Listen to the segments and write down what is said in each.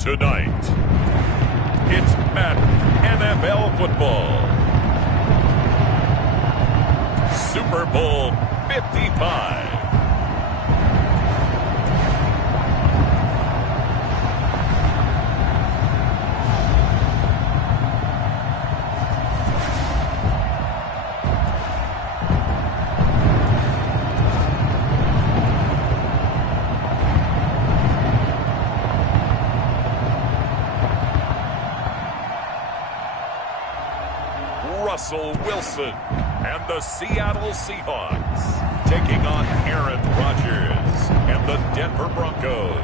Tonight, it's Madden NFL football. Super Bowl 55. Russell Wilson and the Seattle Seahawks taking on Aaron Rodgers and the Denver Broncos.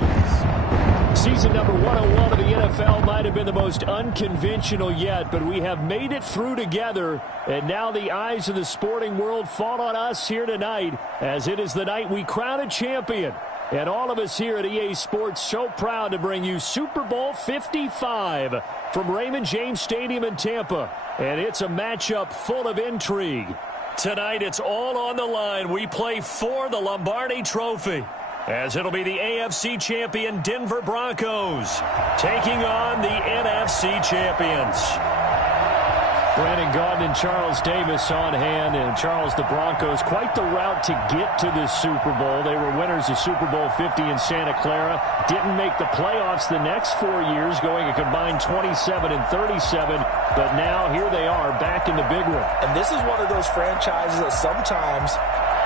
Season number 101 of the NFL might have been the most unconventional yet, but we have made it through together, and now the eyes of the sporting world fall on us here tonight, as it is the night we crown a champion. And all of us here at EA Sports so proud to bring you Super Bowl 55 from Raymond James Stadium in Tampa. And it's a matchup full of intrigue. Tonight it's all on the line. We play for the Lombardi Trophy, as it'll be the AFC champion Denver Broncos taking on the NFC champions. Brandon Gaudin and Charles Davis on hand. And Charles, the Broncos, quite the route to get to this Super Bowl. They were winners of Super Bowl 50 in Santa Clara. Didn't make the playoffs the next 4 years, going a combined 27 and 37. But now here they are back in the big one. And this is one of those franchises that sometimes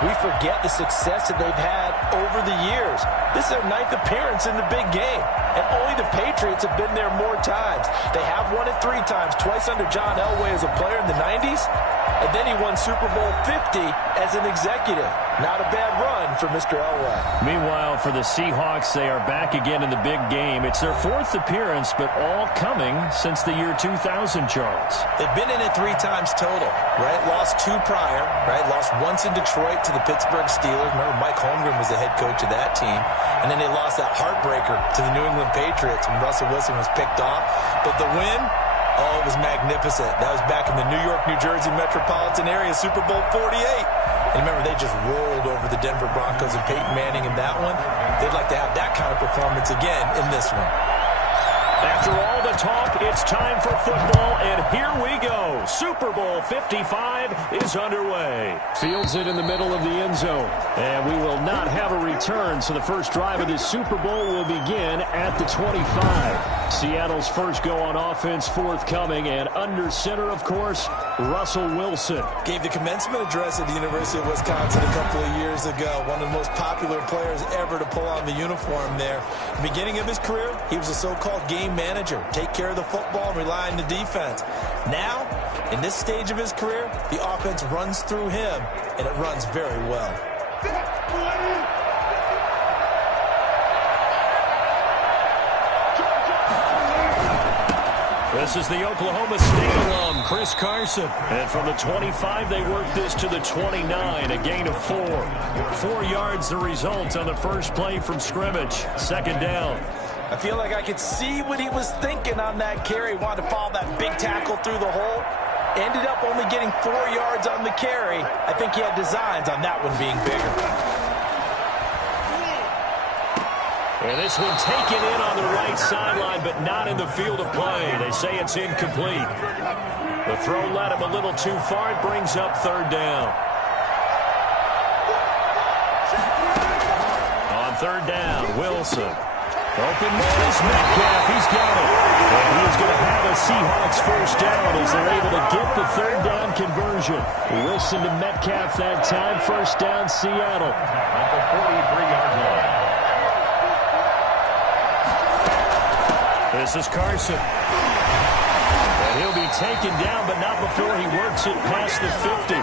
we forget the success that they've had over the years. This is their 9th appearance in the big game. And only the Patriots have been there more times. They have won it 3 times, twice under John Elway as a player in the 90s. And then he won Super Bowl 50 as an executive. Not a bad run for Mr. Elway. Meanwhile, for the Seahawks, they are back again in the big game. It's their 4th appearance, but all coming since the year 2000, Charles. They've been in it 3 times total, right? Lost 2 prior, right? Lost once in Detroit to the Pittsburgh Steelers. Remember, Mike Holmgren was the head coach of that team. And then they lost that heartbreaker to the New England Patriots when Russell Wilson was picked off. But the win, oh, it was magnificent. That was back in the New York, New Jersey metropolitan area, Super Bowl 48. And remember, they just rolled over the Denver Broncos and Peyton Manning in that one. They'd like to have that kind of performance again in this one. After all the talk, it's time for football, and here we go. Super Bowl 55 is underway. Fields it in the middle of the end zone, and we will not have a return, so the first drive of this Super Bowl will begin at the 25. Seattle's first go on offense forthcoming, and under center, of course, Russell Wilson. Gave the commencement address at the University of Wisconsin a couple of years ago. One of the most popular players ever to pull on the uniform there. Beginning of his career, he was a so-called game manager. Take care of the football and rely on the defense. Now, in this stage of his career, the offense runs through him, and it runs very well. This is the Oklahoma State alum, Chris Carson. And from the 25, they work this to the 29, a gain of 4. 4 yards the result on the first play from scrimmage. Second down. I feel like I could see what he was thinking on that carry. Wanted to follow that big tackle through the hole. Ended up only getting 4 yards on the carry. I think he had designs on that one being bigger. And this one taken in on the right sideline, but not in the field of play. They say it's incomplete. The throw led him a little too far. It brings up third down. On third down, Wilson. Open man is Metcalf. He's got it. And he is going to have a Seahawks first down as they're able to get the third down conversion. Wilson to Metcalf that time. First down, Seattle. At the 43-yard line. This is Carson. And he'll be taken down, but not before he works it past the 50.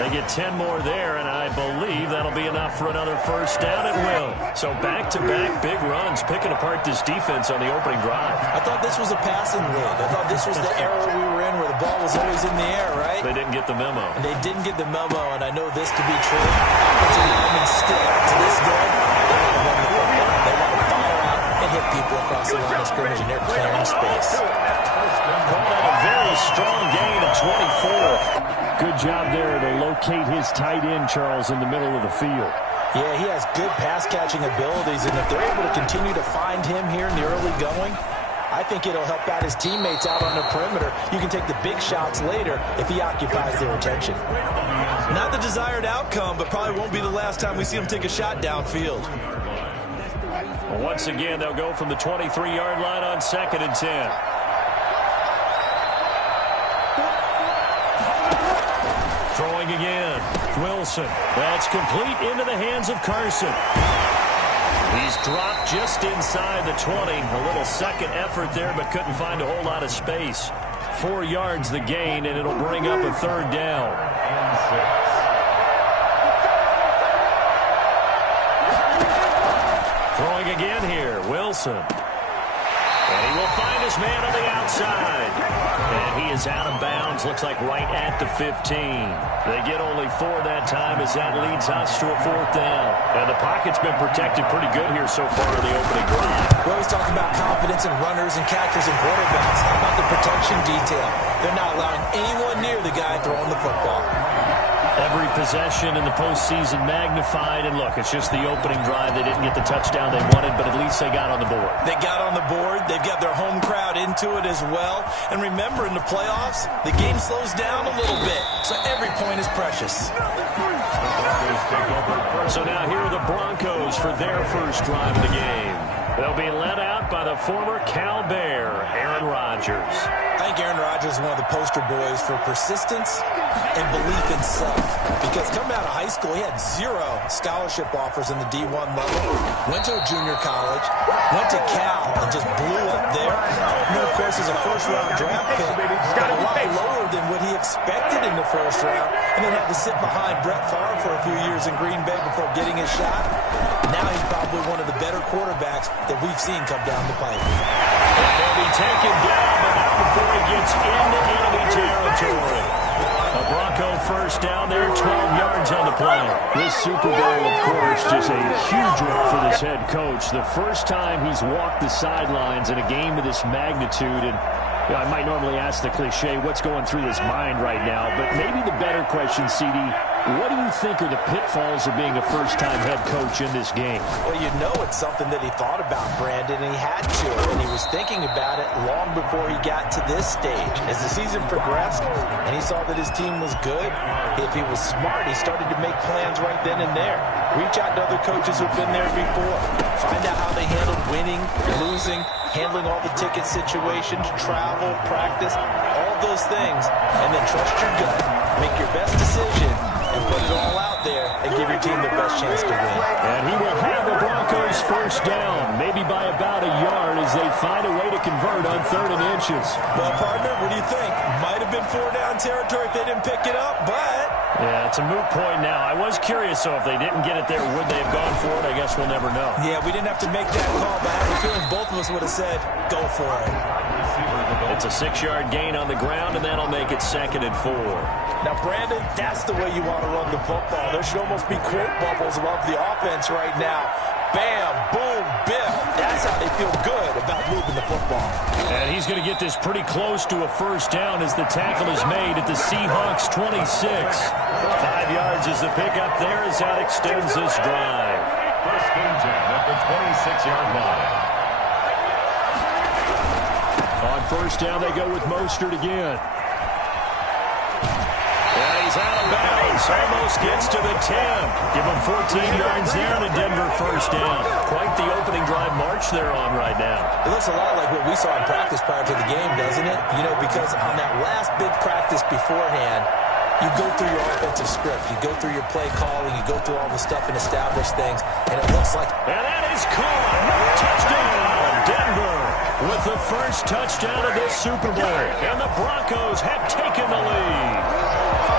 They get 10 more there, and I believe that'll be enough for another first down. It will. So back-to-back big runs, picking apart this defense on the opening drive. I thought this was a passing league. I thought this was the era we were in where the ball was always in the air, right? They didn't get the memo. And they didn't get the memo, and I know this to be true. Offensive linemen still, to this day, they want to run the football. They want to fire out and hit people across the line of scrimmage, and they're clearing space. Called out a very strong gain of 24. Good job there to locate his tight end, Charles, in the middle of the field. Yeah, he has good pass-catching abilities, and if they're able to continue to find him here in the early going, I think it'll help out his teammates out on the perimeter. You can take the big shots later if he occupies their attention. Not the desired outcome, but probably won't be the last time we see him take a shot downfield. Once again, they'll go from the 23-yard line on 2nd and 10. Throwing again. Wilson. That's complete into the hands of Carson. He's dropped just inside the 20. A little second effort there, but couldn't find a whole lot of space. 4 yards the gain, and it'll bring up a 3rd down. Throwing again here. Wilson. And he will find his man on the outside. And he is out of bounds. Looks like right at the 15. They get only 4 that time as that leads us to a 4th down. And the pocket's been protected pretty good here so far in the opening drive. We always talk about confidence in runners and catchers and quarterbacks. How about the protection detail? They're not allowing anyone near the guy throwing the football. Every possession in the postseason magnified. And look, it's just the opening drive. They didn't get the touchdown they wanted, but at least they got on the board. They got on the board. They've got their home crowd into it as well. And remember, in the playoffs, the game slows down a little bit. So every point is precious. So now here are the Broncos for their first drive of the game. They'll be led out by the former Cal Bear, Aaron Rodgers. I think Aaron Rodgers is one of the poster boys for persistence and belief in self. Because coming out of high school, he had 0 scholarship offers in the D1 level. Went to a junior college, went to Cal, and just blew up there. And then, of course, as a first-round draft pick, got a lot lower than what he expected in the first round, and then had to sit behind Brett Favre for a few years in Green Bay before getting his shot. Now he's probably one of the better quarterbacks that we've seen come down the pipe. They'll be taken down, but not before he gets into enemy territory. A Bronco first down there, 12 yards on the play. This Super Bowl, of course, just a huge one for this head coach. The first time he's walked the sidelines in a game of this magnitude, and I might normally ask the cliche, what's going through his mind right now? But maybe the better question, CD, what do you think are the pitfalls of being a first-time head coach in this game? Well, you know it's something that he thought about, Brandon, and he had to. And he was thinking about it long before he got to this stage. As the season progressed and he saw that his team was good, if he was smart, he started to make plans right then and there. Reach out to other coaches who've been there before. Find out how they handled winning, losing, handling all the ticket situations, travel, practice, all those things, and then trust your gut, make your best decision, and put it all out there and give your team the best chance to win. And he will have the Broncos first down, maybe by about a yard as they find a way to convert on 3rd and inches. Well, partner, what do you think? Might have been 4-down territory if they didn't pick it up, but... Yeah, it's a moot point now. I was curious, so if they didn't get it there, would they have gone for it? I guess we'll never know. Yeah, we didn't have to make that call, but I have a feeling both of us would have said, go for it. It's a 6-yard gain on the ground, and that'll make it 2nd and 4. Now, Brandon, that's the way you want to run the football. There should almost be quote bubbles above the offense right now. Bam, boom, biff. That's how they feel good about moving the football. And he's going to get this pretty close to a first down as the tackle is made at the Seahawks 26. 5 yards is the pickup there as that extends this drive. First and 10 at the 26-yard line. On first down, they go with Mostert again. And he's out of bounds. Almost gets to the 10. Give him 14 yards there and a Denver first down. Quite the opening drive march they're on right now. It looks a lot like what we saw in practice prior to the game, doesn't it? You know, because on that last big practice beforehand, you go through your offensive script. You go through your play calling. You go through all the stuff and establish things. And it looks like... And that is caught. Touchdown, Denver, with the first touchdown of this Super Bowl. And the Broncos have taken the lead.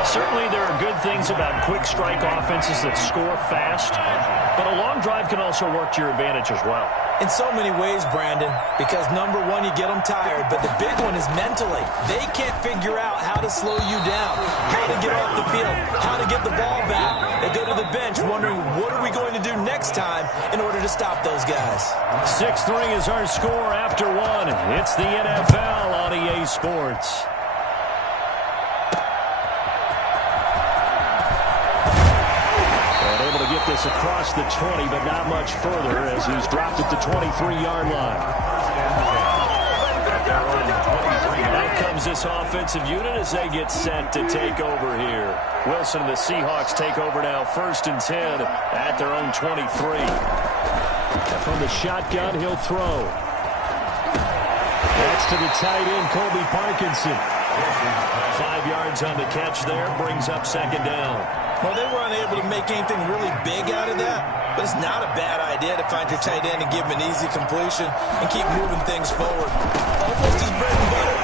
Certainly there are good things about quick strike offenses that score fast, but a long drive can also work to your advantage as well. In so many ways, Brandon, because number one, you get them tired, but the big one is mentally. They can't figure out how to slow you down, how to get off the field, how to get the ball back. They go to the bench wondering, what are we going to do next time in order to stop those guys? 6-3 is our score after one. It's the NFL on EA Sports. get this across the 20, but not much further as he's dropped at the 23-yard line. Out comes this offensive unit as they get set to take over here. Wilson and the Seahawks take over now, 1st and 10 at their own 23. From the shotgun, he'll throw. That's to the tight end, Colby Parkinson. 5 yards on the catch there, brings up 2nd down. Well, they were unable to make anything really big out of that, but it's not a bad idea to find your tight end and give him an easy completion and keep moving things forward. Almost his bread and butter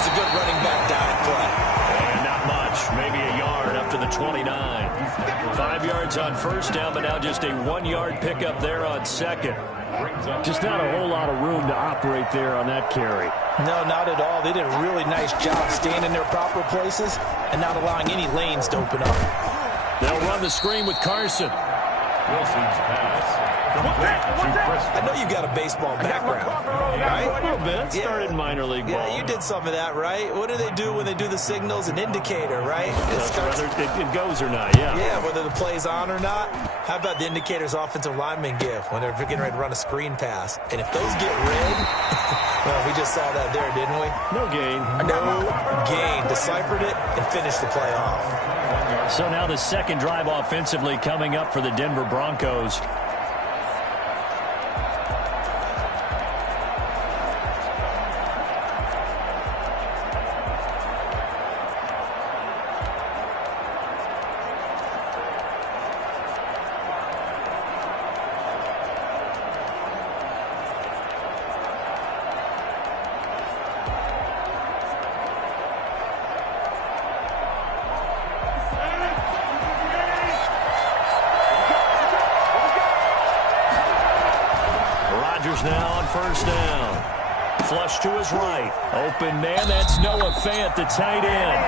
is a good running back dive play. And not much, maybe a yard up to the 29. 5 yards on 1st down, but now just a 1-yard pickup there on 2nd. Just not a whole lot of room to operate there on that carry. No, not at all. They did a really nice job staying in their proper places and not allowing any lanes to open up. They'll run the screen with Carson. Wilson's pass. I know you got a baseball background, right? A little bit. Started in minor league ball. Yeah, you did some of that, right? What do they do when they do the signals? An indicator, right? Whether it goes or not, yeah. Yeah, whether the play's on or not. How about the indicators offensive linemen give when they're getting ready to run a screen pass? And if those get red, well, we just saw that there, didn't we? No gain. No gain. Deciphered it and finished the play off. So now the 2nd drive offensively coming up for the Denver Broncos. Now on 1st down. Flush to his right. Open man, that's Noah Fant, the tight end.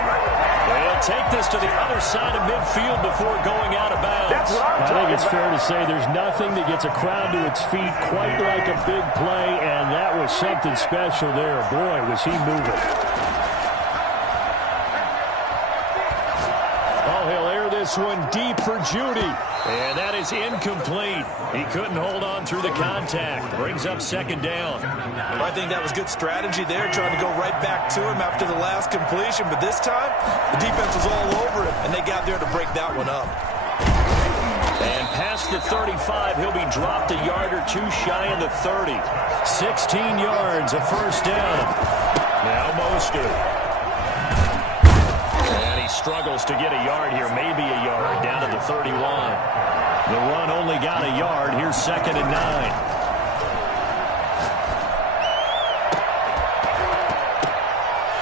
They'll take this to the other side of midfield before going out of bounds. I think it's fair to say there's nothing that gets a crowd to its feet quite like a big play, and that was something special there. Boy, was he moving. Oh, he'll air this one deep for Judy. And that is incomplete. He couldn't hold on through the contact. Brings up 2nd down. I think that was good strategy there, trying to go right back to him after the last completion. But this time, the defense was all over it, and they got there to break that one up. And past the 35, he'll be dropped a yard or 2 shy of the 30. 16 yards, a 1st down. Now Mostert. And he struggles to get a yard here, maybe a yard, down to the 31. The run only got a yard. Here's 2nd and 9.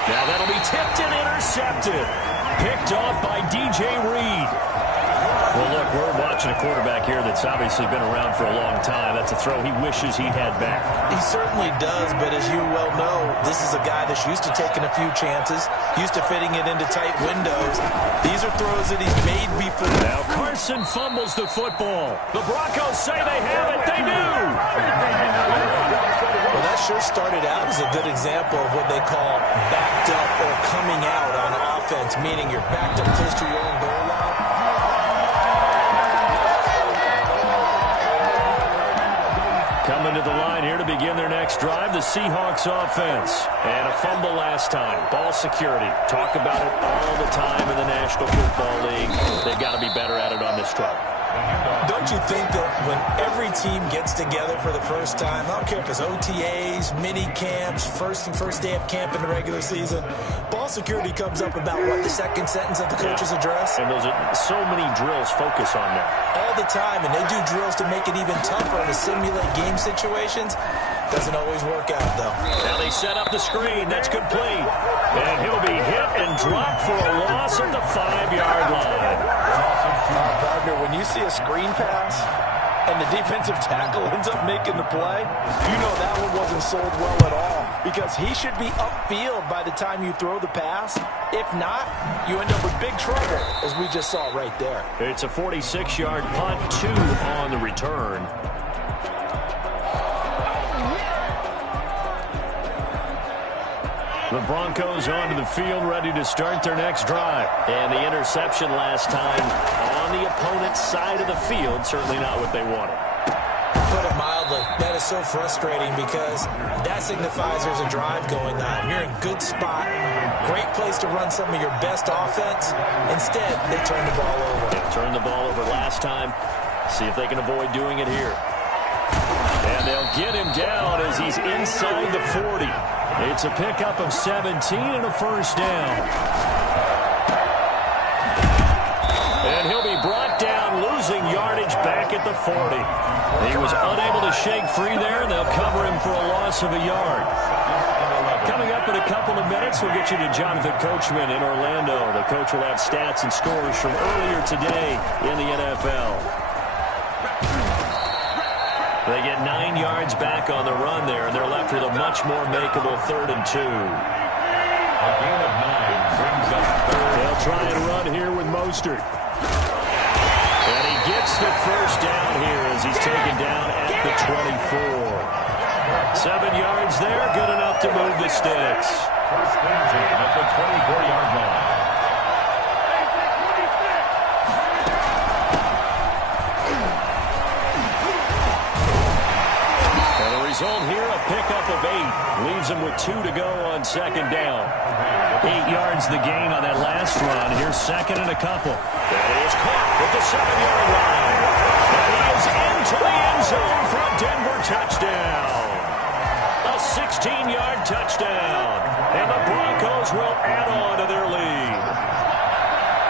Now that'll be tipped and intercepted. Picked off by DJ Reed. Well, look, we're watching a quarterback here that's obviously been around for a long time. That's a throw he wishes he'd had back. He certainly does, but as you well know, this is a guy that's used to taking a few chances, used to fitting it into tight windows. These are throws that he's made before. Now Carson fumbles the football. The Broncos say they have it. They do. Well, that sure started out as a good example of what they call backed up or coming out on offense, meaning you're backed up close to your own goal line. Coming to the line here to begin their next drive, the Seahawks offense. And a fumble last time. Ball security. Talk about it all the time in the National Football League. They've got to be better at it on this drive. Don't you think that when every team gets together for the first time, I don't care if it's OTAs, mini camps, first day of camp in the regular season, ball security comes up about, what, the second sentence of the coach's address? And those are so many drills focus on that. All the time, and they do drills to make it even tougher to simulate game situations. Doesn't always work out, though. Now they set up the screen. That's complete. And he'll be hit and dropped for a loss at the 5-yard line. Gardner, when you see a screen pass and the defensive tackle ends up making the play, you know that one wasn't sold well at all, because he should be upfield by the time you throw the pass. If not, you end up with big trouble, as we just saw right there. It's a 46-yard punt, 2 on the return. The Broncos onto the field, ready to start their next drive. And the interception last time on the opponent's side of the field. Certainly not what they wanted. Put it mildly, that is so frustrating because that signifies there's a drive going on. You're in a good spot, great place to run some of your best offense. Instead, they turn the ball over. They turned the ball over last time. See if they can avoid doing it here. And they'll get him down as he's inside the 40. It's a pickup of 17 and a first down. And he'll be brought down, losing yardage back at the 40. He was unable to shake free there, and they'll cover him for a loss of a yard. Coming up in a couple of minutes, we'll get you to Jonathan Coachman in Orlando. The coach will have stats and scores from earlier today in the NFL. They get 9 yards back on the run there, and they're left with a much more makeable 3rd and 2. A gain of 9 brings up 3rd. They'll try and run here with Mostert. And he gets the first down here as he's taken down at the 24. 7 yards there, good enough to move the sticks. First and 10 at the 24-yard line. Result here, a pickup of 8. Leaves him with 2 to go on 2nd down. 8 yards the gain on that last run. Here's 2nd and a couple. That is caught at the 7-yard line. And he is into the end zone for a Denver touchdown. A 16-yard touchdown. And the Broncos will add on to their lead.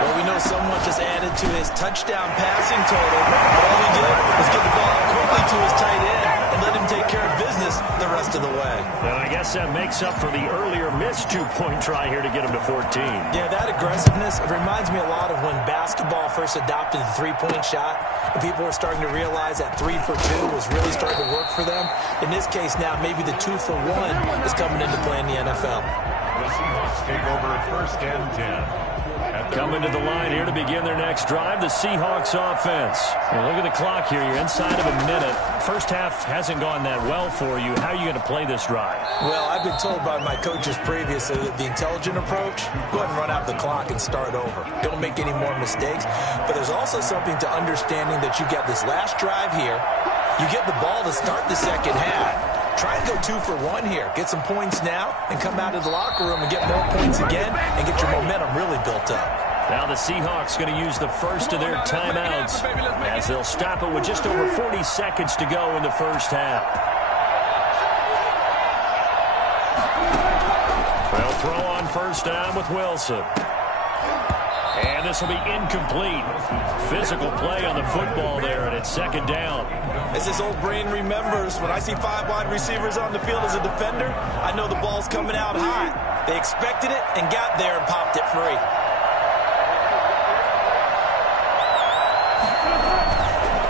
Well, we know someone just added to his touchdown passing total. All he did was get the ball quickly to his tight end and let him take care of business the rest of the way. And I guess that makes up for the earlier missed 2-point try here to get him to 14. Yeah, that aggressiveness, it reminds me a lot of when basketball first adopted the three-point shot, and people were starting to realize that 3 for 2 was really starting to work for them. In this case now, maybe the 2 for 1 is coming into play in the NFL. The Seahawks take over 1st and 10. Coming to the line here to begin their next drive, the Seahawks offense. Well, look at the clock here. You're inside of a minute. First half hasn't gone that well for you. How are you going to play this drive? Well, I've been told by my coaches previously that the intelligent approach, go ahead and run out the clock and start over. Don't make any more mistakes. But there's also something to understanding that you got this last drive here. You get the ball to start the second half. Try and go 2 for 1 here. Get some points now and come out of the locker room and get more points again and get your momentum really built up. Now the Seahawks going to use the first of their timeouts as they'll stop it with just over 40 seconds to go in the first half. They'll throw on first down with Wilson. And this will be incomplete. Physical play on the football there, and it's 2nd down. As his old brain remembers, when I see 5 wide receivers on the field as a defender, I know the ball's coming out high. They expected it and got there and popped it free.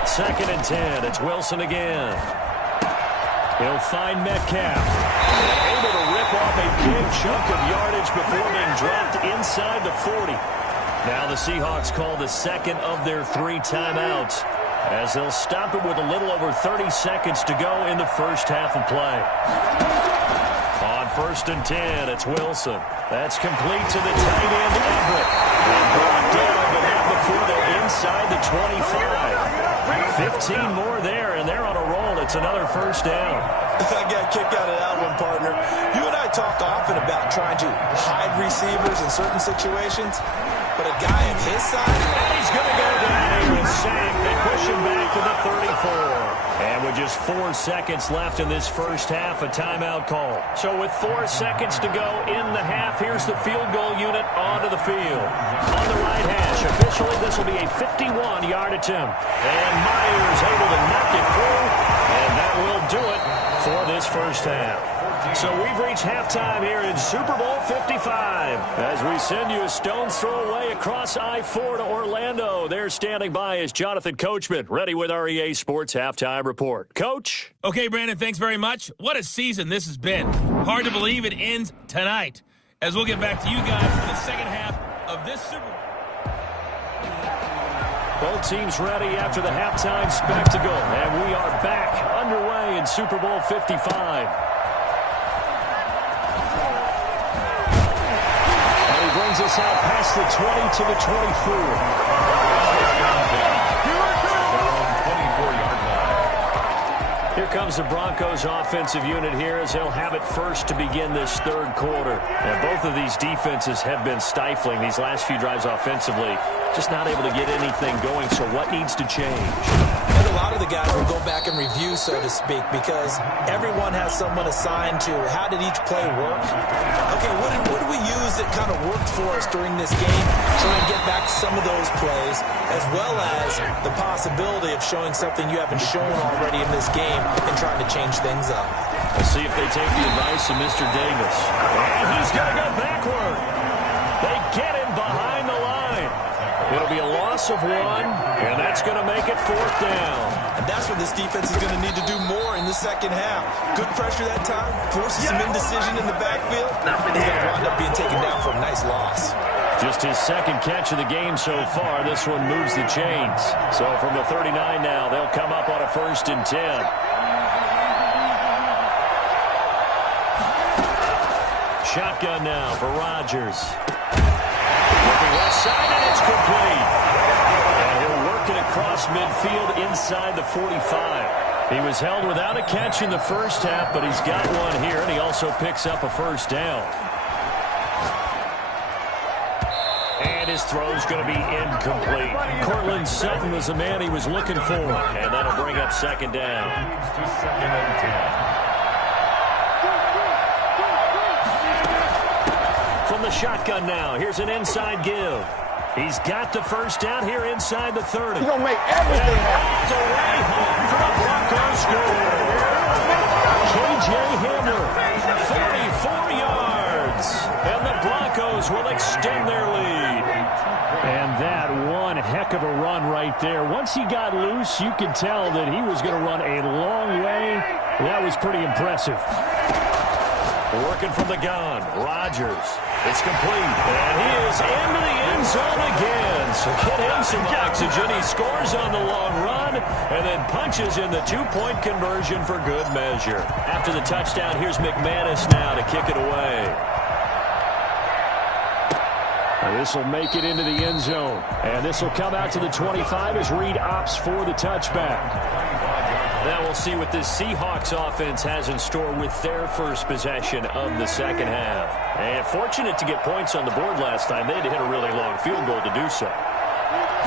Second and 10. It's Wilson again. He'll find Metcalf. Able to rip off a big chunk of yardage before being dropped inside the 40. Now the Seahawks call the second of their 3 timeouts as they'll stop it with a little over 30 seconds to go in the first half of play. On 1st and 10, it's Wilson. That's complete to the tight end, Everett. And brought down, but not before they're inside the 25. 15 more there, and they're on a roll. It's another first down. I got a kick out of that one, partner. You and I talk often about trying to hide receivers in certain situations, but a guy at his size, and he's going to go down here and sack. They push him back to the 34. And with just 4 seconds left in this first half, a timeout call. So with 4 seconds to go in the half, here's the field goal unit onto the field. On the right hash, officially this will be a 51-yard attempt. And Myers able to knock it through, and that will do it for this first half. So we've reached halftime here in Super Bowl 55 as we send you a stone's throw away across I-4 to Orlando. There standing by is Jonathan Coachman, ready with our EA Sports Halftime Report. Coach? Okay, Brandon, thanks very much. What a season this has been. Hard to believe it ends tonight as we'll get back to you guys for the second half of this Super Bowl. Both teams ready after the halftime spectacle, and we are back underway in Super Bowl 55. Brings us out past the 20 to the 24. comes the Broncos offensive unit here as they'll have it first to begin this third quarter. And both of these defenses have been stifling these last few drives offensively. Just not able to get anything going, so what needs to change? And a lot of the guys will go back and review, so to speak, because everyone has someone assigned to how did each play work. Okay, what did we use that kind of worked for us during this game so we can get back to some of those plays, as well as the possibility of showing something you haven't shown already in this game and trying to change things up. Let's see if they take the advice of Mr. Davis. And he's going to go backward. They get him behind the line. It'll be a loss of 1, and that's going to make it 4th down. And that's what this defense is going to need to do more in the second half. Good pressure that time, forces some indecision in the backfield. He's going to wind up being taken down for a nice loss. Just his second catch of the game so far. This one moves the chains. So from the 39 now, they'll come up on a 1st and 10. Shotgun now for Rodgers. Looking left side, and it's complete. And he'll work it across midfield inside the 45. He was held without a catch in the first half, but he's got one here, and he also picks up a 1st down. And his throw's going to be incomplete. Cortland Sutton was the man he was looking for, and that'll bring up 2nd down. From the shotgun now, here's an inside give. He's got the 1st down here inside the 30. He's going to make everything happen. The way home for the Broncos score. K.J. Hamler, 44 yards. And the Broncos will extend their lead. And that one heck of a run right there. Once he got loose, you could tell that he was going to run a long way. That was pretty impressive. Working from the gun, Rodgers. It's complete, and he is into the end zone again. So get him some oxygen. He scores on the long run and then punches in the 2-point conversion for good measure. After the touchdown, here's McManus now to kick it away. This will make it into the end zone, and this will come out to the 25 as Reed opts for the touchback. Now we'll see what this Seahawks offense has in store with their first possession of the second half. And fortunate to get points on the board last time. They had to hit a really long field goal to do so.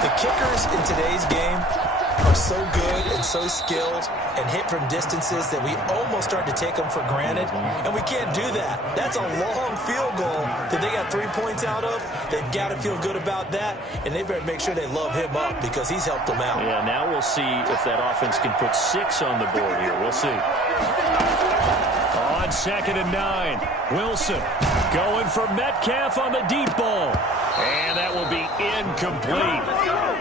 The kickers in today's game are so good and so skilled and hit from distances that we almost start to take them for granted, and we can't do that. That's a long field goal that they got 3 points out of. They've got to feel good about that, and they better make sure they love him up because he's helped them out. Yeah, now we'll see if that offense can put 6 on the board here. We'll see. On 2nd and 9, Wilson going for Metcalf on the deep ball. And that will be incomplete.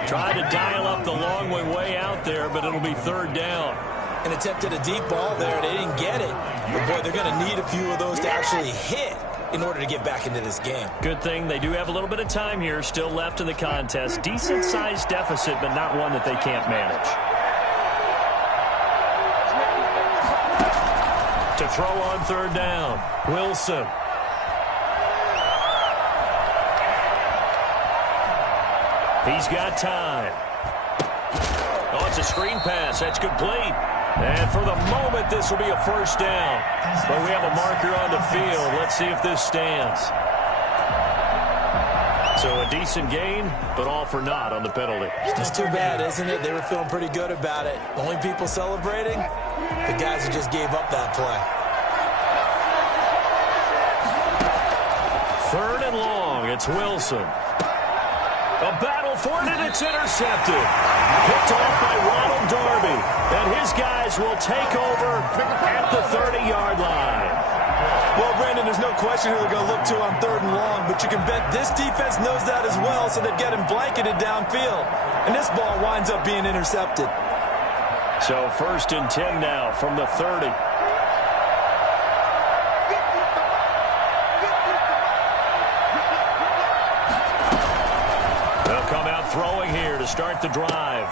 Tried to dial up the long way out there, but it'll be 3rd down. And attempted a deep ball there. They didn't get it. But, boy, they're going to need a few of those to actually hit in order to get back into this game. Good thing they do have a little bit of time here still left in the contest. Decent-sized deficit, but not one that they can't manage. To throw on 3rd down, Wilson. He's got time. Oh, it's a screen pass. That's complete. And for the moment, this will be a 1st down. But we have a marker on the field. Let's see if this stands. So a decent gain, but all for naught on the penalty. It's too bad, isn't it? They were feeling pretty good about it. The only people celebrating, the guys who just gave up that play. 3rd and long. It's Wilson. A battle for it, and it's intercepted. Picked off by Ronald Darby. And his guys will take over at the 30-yard line. Well, Brandon, there's no question who they're going to look to on 3rd and long, but you can bet this defense knows that as well, so they've got him blanketed downfield. And this ball winds up being intercepted. So 1st and 10 now from the 30. They'll come out throwing here to start the drive.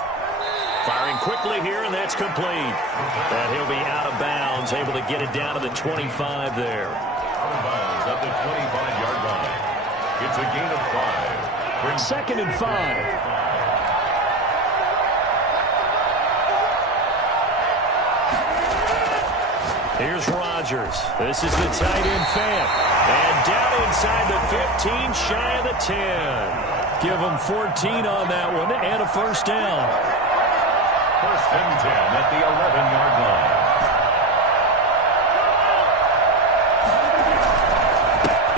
Firing quickly here, and that's complete. And he'll be out of bounds, able to get it down to the 25 there. Out of bounds at the 25-yard line. It's a gain of 5. 2nd and 5. Here's Rodgers. This is the tight end fan. And down inside the 15, shy of the 10. Give them 14 on that one and a first down. First and 10 at the 11-yard line.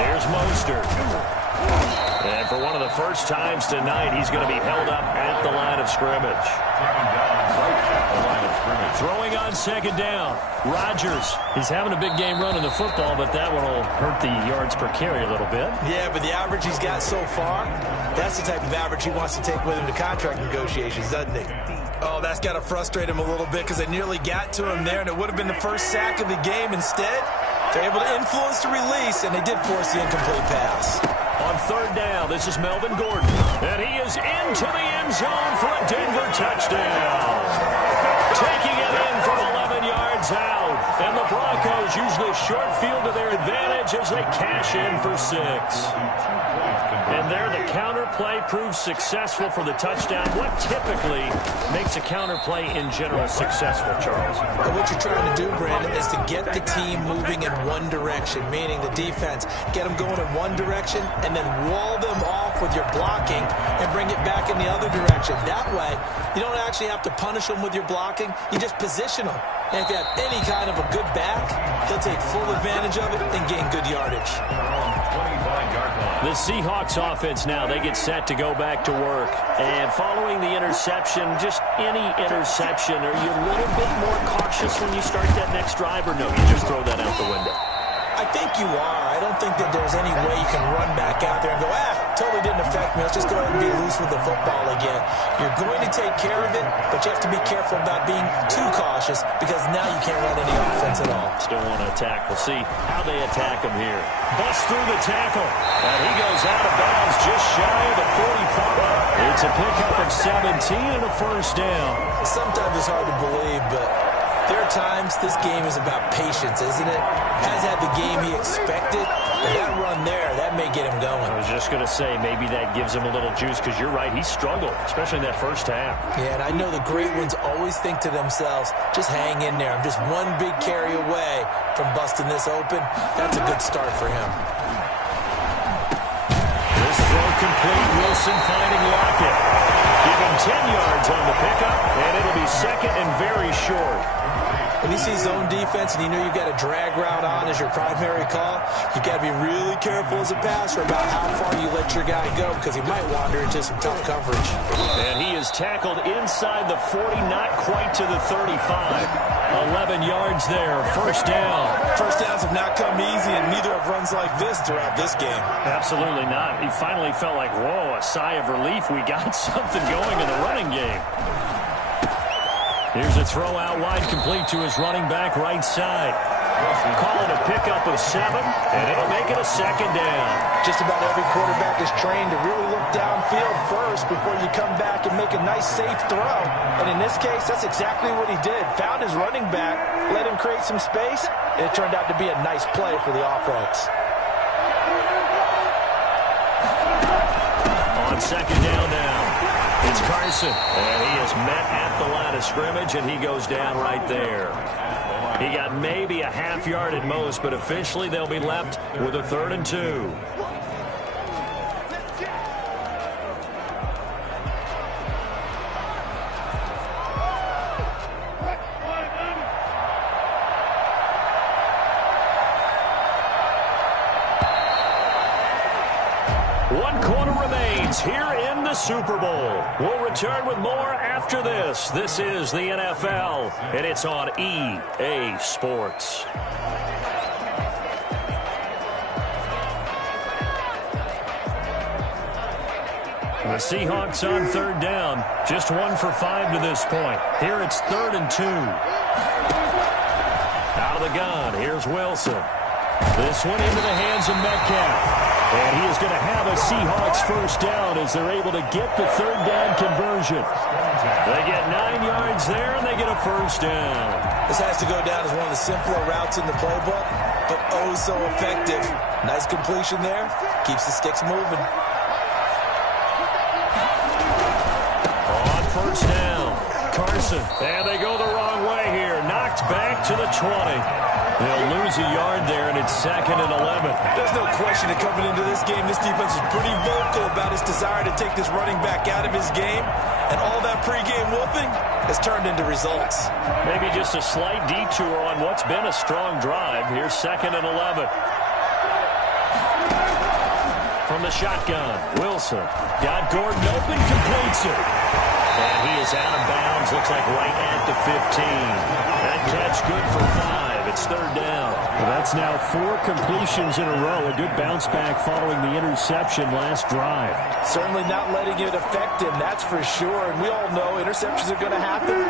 Here's Mostert. And for one of the first times tonight, he's going to be held up at the line of scrimmage. Throwing on second down. Rodgers. He's having a big game running the football, but that one will hurt the yards per carry a little bit. Yeah, but the average he's got so far, that's the type of average he wants to take with him to contract negotiations, doesn't he? Oh, that's got to frustrate him a little bit because they nearly got to him there, and it would have been the first sack of the game. Instead, they're able to influence the release, and they did force the incomplete pass. On third down, this is Melvin Gordon. And he is into the end zone for a Denver touchdown. Taking it in from 11 yards out. And the Broncos use the short field to their advantage as they cash in for 6. And there the counter play proves successful for the touchdown. What typically makes a counter play in general successful, Charles? But what you're trying to do, Brandon, is to get the team moving in one direction, meaning the defense, get them going in one direction and then wall them off with your blocking and bring it back in the other direction. That way, you don't actually have to punish them with your blocking. You just position them. And if you have any kind of a good back, he'll take full advantage of it and gain good yardage. The Seahawks offense now, they get set to go back to work. And following the interception, just any interception, are you a little bit more cautious when you start that next drive, or no, you just throw that out the window? I think you are. I don't think that there's any way you can run back out there and go, totally didn't affect me. Let's just go ahead and be loose with the football again. You're going to take care of it, but you have to be careful about being too cautious because now you can't run any offense at all. Still want to attack. We'll see how they attack him here. Bust through the tackle, and he goes out of bounds just shy of the 45. It's a pickup of 17 and a first down. Sometimes it's hard to believe, but there are times this game is about patience, isn't it? Has had the game he expected, but that run there, that may get him going. I was just going to say, maybe that gives him a little juice, because you're right, he struggled, especially in that first half. Yeah, and I know the great ones always think to themselves, just hang in there. I'm just one big carry away from busting this open. That's a good start for him. This throw complete, Wilson finding Lockett. Give him 10 yards on the pickup, and it'll be second and very short. When you see zone defense and you know you've got a drag route on as your primary call, you've got to be really careful as a passer about how far you let your guy go because he might wander into some tough coverage. And he is tackled inside the 40, not quite to the 35. 11 yards there, first down. First downs have not come easy, and neither have runs like this throughout this game. Absolutely not. He finally felt like, whoa, a sigh of relief. We got something going in the running game. Here's a throw out wide, complete to his running back right side. Call it a pickup of 7, and it'll make it a second down. Just about every quarterback is trained to really look downfield first before you come back and make a nice, safe throw. And in this case, that's exactly what he did. Found his running back, let him create some space, and it turned out to be a nice play for the offense. On second down now, it's Carson, and he is met at the line of scrimmage, and he goes down right there. He got maybe a half yard at most, but officially they'll be left with a 3rd and 2. One quarter remains here in the Super Bowl. We'll return with more after this. This is the NFL, and it's on EA Sports. The Seahawks on 3rd down. Just 1 for 5 to this point. Here it's 3rd and 2. Out of the gun, here's Wilson. This one into the hands of Metcalf. And he is going to have a Seahawks first down as they're able to get the 3rd down conversion. They get 9 yards there, and they get a first down. This has to go down as one of the simpler routes in the playbook, but oh so effective. Nice completion there. Keeps the sticks moving. On first down, Carson. And they go the wrong way here. Knocked back to the 20. They'll lose a yard there, and it's 2nd and 11. There's no question that coming into this game, this defense is pretty vocal about its desire to take this running back out of his game. And all that pregame wolfing has turned into results. Maybe just a slight detour on what's been a strong drive. Here's 2nd and 11. From the shotgun, Wilson got Gordon open, completes it. And he is out of bounds, looks like right at the 15. That catch good for 5. It's 3rd down. Well, that's now 4 completions in a row. A good bounce back following the interception last drive. Certainly not letting it affect him, that's for sure. And we all know interceptions are going to happen.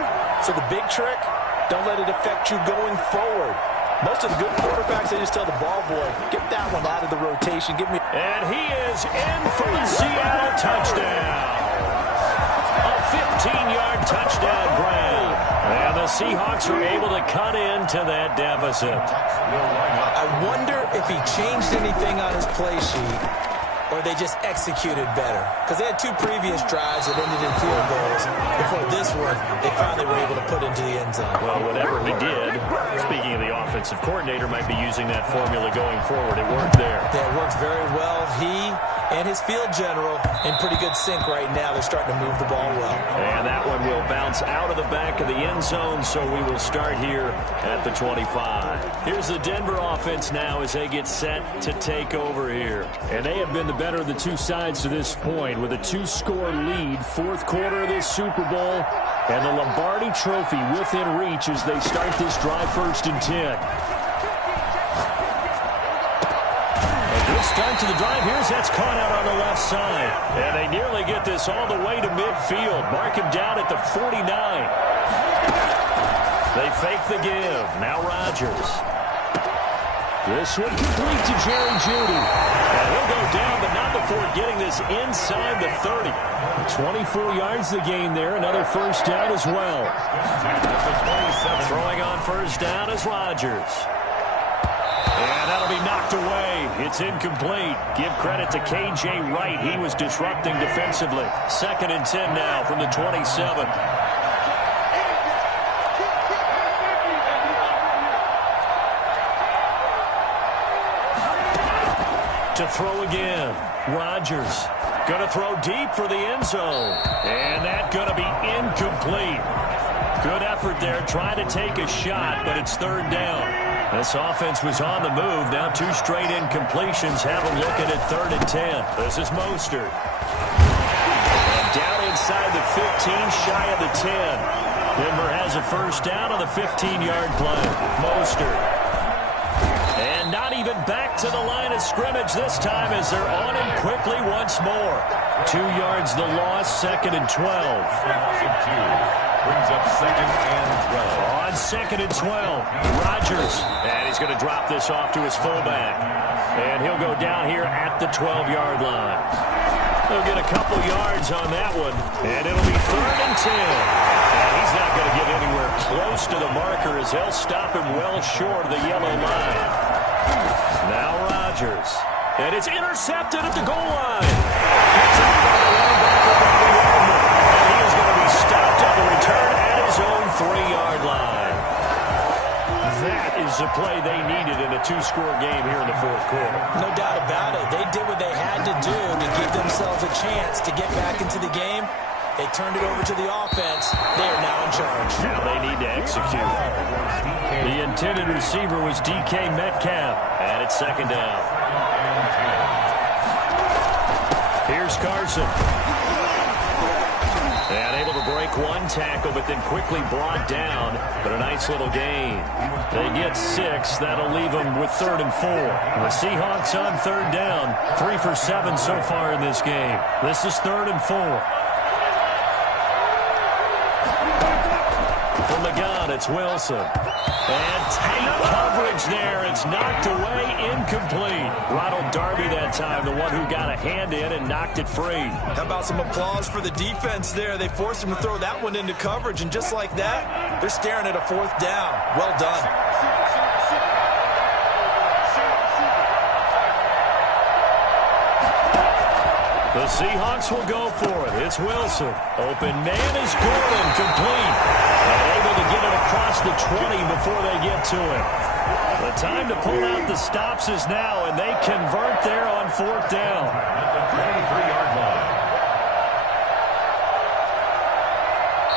So the big trick, don't let it affect you going forward. Most of the good quarterbacks, they just tell the ball boy, get that one out of the rotation. Give me. And he is in for the Seattle touchdown. A 15-yard touchdown grab. And the Seahawks are able to cut into that deficit. I wonder if he changed anything on his play sheet or they just executed better. Because they had 2 previous drives that ended in field goals. Before this one, they finally were able to put into the end zone. Well, whatever he did, speaking of the offensive coordinator, might be using that formula going forward. It worked there. Yeah, it worked very well. He and his field general in pretty good sync right now. They're starting to move the ball well. And that one will bounce out of the back of the end zone, so we will start here at the 25. Here's the Denver offense now as they get set to take over here. And they have been the better of the two sides to this point with a 2-score lead, 4th quarter of this Super Bowl, and the Lombardi Trophy within reach as they start this drive 1st and 10. Good start to the drive. Here's that's caught out on the left side. And they nearly get this all the way to midfield. Mark him down at the 49. They fake the give. Now Rodgers. This one complete to Jerry Jeudy. And he'll go down, but not before getting this inside the 30. 24 yards the gain there. Another 1st down as well. Throwing on 1st down is Rodgers. And that'll be knocked away. It's incomplete. Give credit to K.J. Wright. He was disrupting defensively. 2nd and 10 now from the 27. To throw again. Rodgers going to throw deep for the end zone. And that's going to be incomplete. Good effort there trying to take a shot, but it's 3rd down. This offense was on the move. Now 2 straight incompletions have them looking at 3rd and 10. This is Mostert. And down inside the 15, shy of the 10. Denver has a 1st down on the 15-yard play. Mostert. And not even back to the line of scrimmage this time as they're on him quickly once more. 2 yards the loss, 2nd and 12. Brings up 2nd and 12. On 2nd and 12, Rodgers. And he's going to drop this off to his fullback. And he'll go down here at the 12-yard line. He'll get a couple yards on that one. And it'll be 3rd and 10. And he's not going to get anywhere close to the marker as they'll stop him well short of the yellow line. Now Rodgers. And it's intercepted at the goal line. Picked up by the linebacker, Bobby Wagner. And he is going to be stopped on the return at his own 3-yard line. That is the play they needed in a 2-score game here in the 4th quarter. No doubt about it. They did what they had to do to give themselves a chance to get back into the game. They turned it over to the offense. They are now in charge. Now they need to execute. The intended receiver was DK Metcalf. And it's 2nd down. Here's Carson. And able to break one tackle, but then quickly brought down. But a nice little gain. They get 6. That'll leave them with 3rd and 4. The Seahawks on 3rd down. 3 for 7 so far in this game. This is 3rd and 4. From the gun, it's Wilson. And tight coverage there. It's knocked away, incomplete. Ronald Darby that time, the one who got a hand in and knocked it free. How about some applause for the defense there? They forced him to throw that one into coverage, and just like that, they're staring at a 4th down. Well done. The Seahawks will go for it. It's Wilson. Open man is Gordon, complete. And able to get it across the 20 before they get to it. The time to pull out the stops is now, and they convert there on 4th down. At the 23-yard line.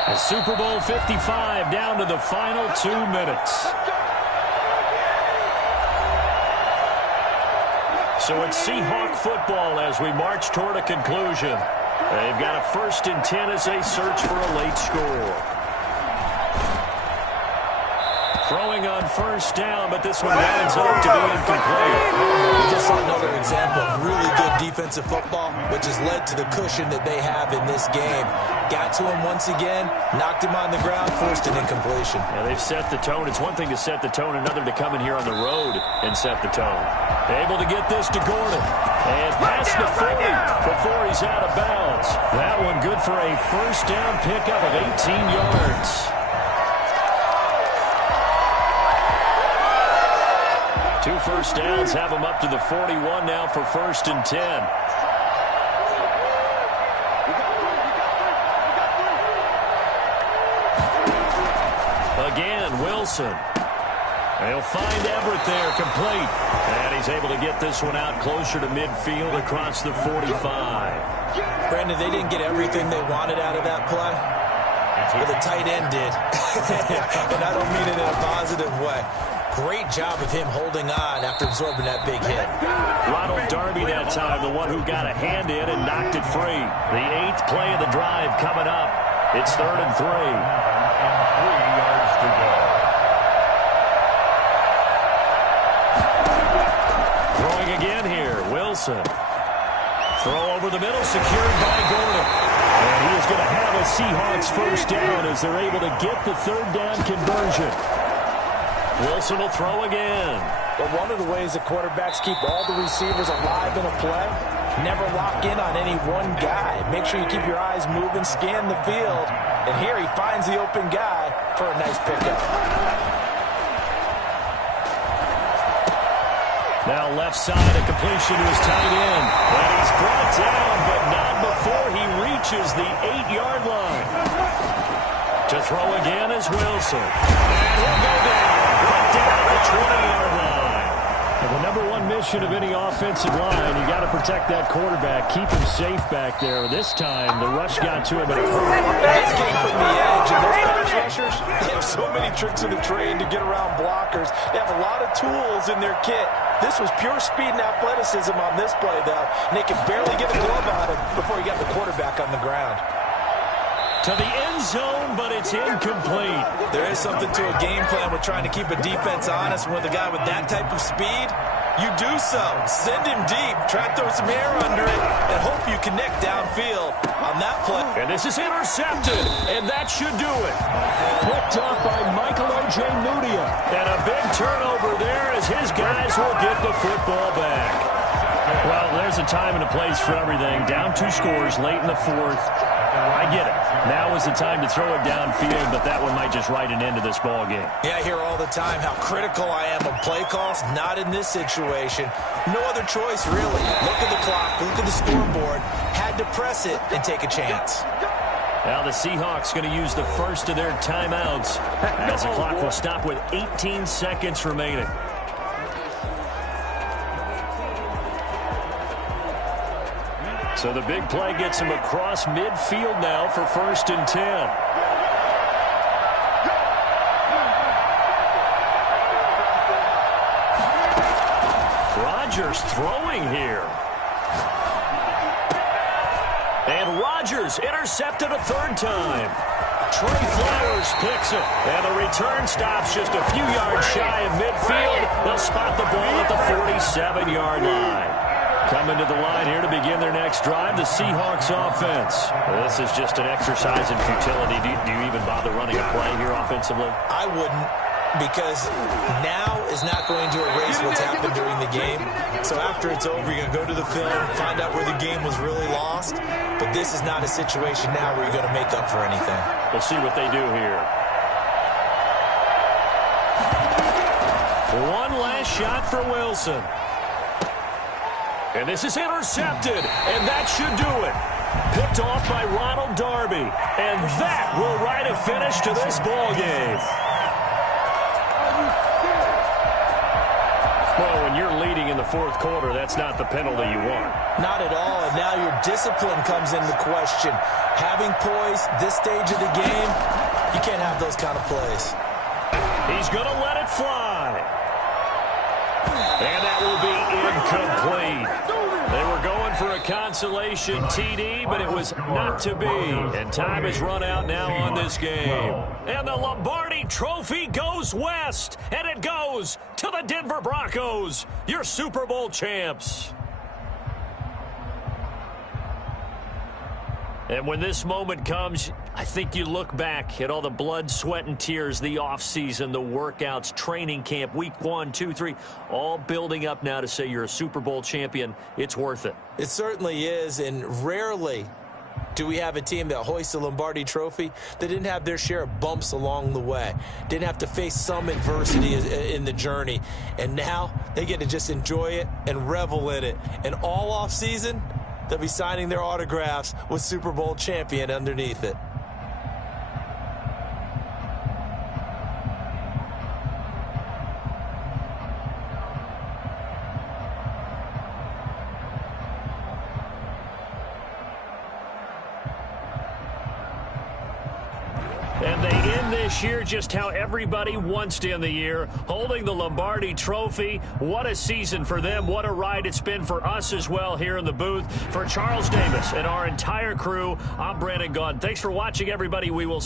The Super Bowl 55 down to the final 2 minutes. So it's Seahawk football as we march toward a conclusion. They've got a 1st and 10 as they search for a late score. Throwing on 1st down, but this one ends up to be incomplete. We just saw another example of really good defensive football, which has led to the cushion that they have in this game. Got to him once again, knocked him on the ground, forced an incompletion. Yeah, they've set the tone. It's one thing to set the tone, another to come in here on the road and set the tone. Able to get this to Gordon. And past the 40 before he's out of bounds. That one good for a 1st down pickup of 18 yards. 2 first downs have them up to the 41 now for 1st and 10. Again, Wilson. They'll find Everett there, complete. And he's able to get this one out closer to midfield across the 45. Brandon, they didn't get everything they wanted out of that play. Well, the tight end did. And I don't mean it in a positive way. Great job of him holding on after absorbing that big hit. Ronald Darby that time, the one who got a hand in and knocked it free. The 8th play of the drive coming up. It's 3rd and 3. 3 yards to go. Throwing again here, Wilson. Throw over the middle, secured by Gordon. And he is going to have a Seahawks 1st down as they're able to get the 3rd down conversion. Wilson will throw again. But one of the ways the quarterbacks keep all the receivers alive in a play, never lock in on any one guy. Make sure you keep your eyes moving, scan the field. And here he finds the open guy for a nice pickup. Now left side, a completion to his tight end. And he's brought down, but not before he reaches the 8-yard line. To throw again is Wilson. And he'll go down. Right down the 20-yard line. And the number one mission of any offensive line, you got to protect that quarterback, keep him safe back there. This time, the rush got to him. This came from the edge, and those pass rushers, they have so many tricks in the trade to get around blockers. They have a lot of tools in their kit. This was pure speed and athleticism on this play, though. And they could barely get a glove on him before he got the quarterback on the ground. To the end zone, but it's incomplete. There is something to a game plan with trying to keep a defense honest. With a guy with that type of speed, you do so. Send him deep, try to throw some air under it, and hope you connect downfield on that play. And this is intercepted, and that should do it. Picked off by Michael O.J. Mudia. And a big turnover there as his guys will get the football back. Well, there's a time and a place for everything. Down 2 scores late in the 4th. I get it. Now is the time to throw it downfield, but that one might just write an end to this ball game. Yeah, I hear all the time how critical I am of play calls. Not in this situation. No other choice, really. Look at the clock. Look at the scoreboard. Had to press it and take a chance. Now the Seahawks going to use the first of their timeouts as the clock will stop with 18 seconds remaining. So the big play gets him across midfield now for 1st and 10. Rodgers throwing here. And Rodgers intercepted a 3rd time. Trey Flowers picks it. And the return stops just a few yards shy of midfield. They'll spot the ball at the 47-yard line. Coming to the line here to begin their next drive, the Seahawks offense. This is just an exercise in futility. Do you even bother running a play here offensively? I wouldn't, because now is not going to erase what's happened during the game. So after it's over, you're going to go to the film, find out where the game was really lost. But this is not a situation now where you're going to make up for anything. We'll see what they do here. One last shot for Wilson. And this is intercepted, and that should do it. Picked off by Ronald Darby. And that will write a finish to this ball game. the fourth quarter, that's not the penalty you want. Not at all, and now your discipline comes into question. Having poise this stage of the game, you can't have those kind of plays. He's going to let it fly. And that will be incomplete. They were going for a consolation TD, but it was not to be. And time has run out now on this game. And the Lombardi Trophy goes west. And it goes to the Denver Broncos, your Super Bowl champs. And when this moment comes, I think you look back at all the blood, sweat, and tears, the offseason, the workouts, training camp, week 1, 2, 3, all building up now to say you're a Super Bowl champion. It's worth it. It certainly is, and rarely do we have a team that hoists a Lombardi Trophy that didn't have their share of bumps along the way, didn't have to face some adversity in the journey, and now they get to just enjoy it and revel in it. And all offseason, they'll be signing their autographs with Super Bowl champion underneath it. And they end this year just how everybody wants to end the year, holding the Lombardi Trophy. What a season for them. What a ride it's been for us as well here in the booth. For Charles Davis and our entire crew, I'm Brandon Gaudin. Thanks for watching, everybody. We will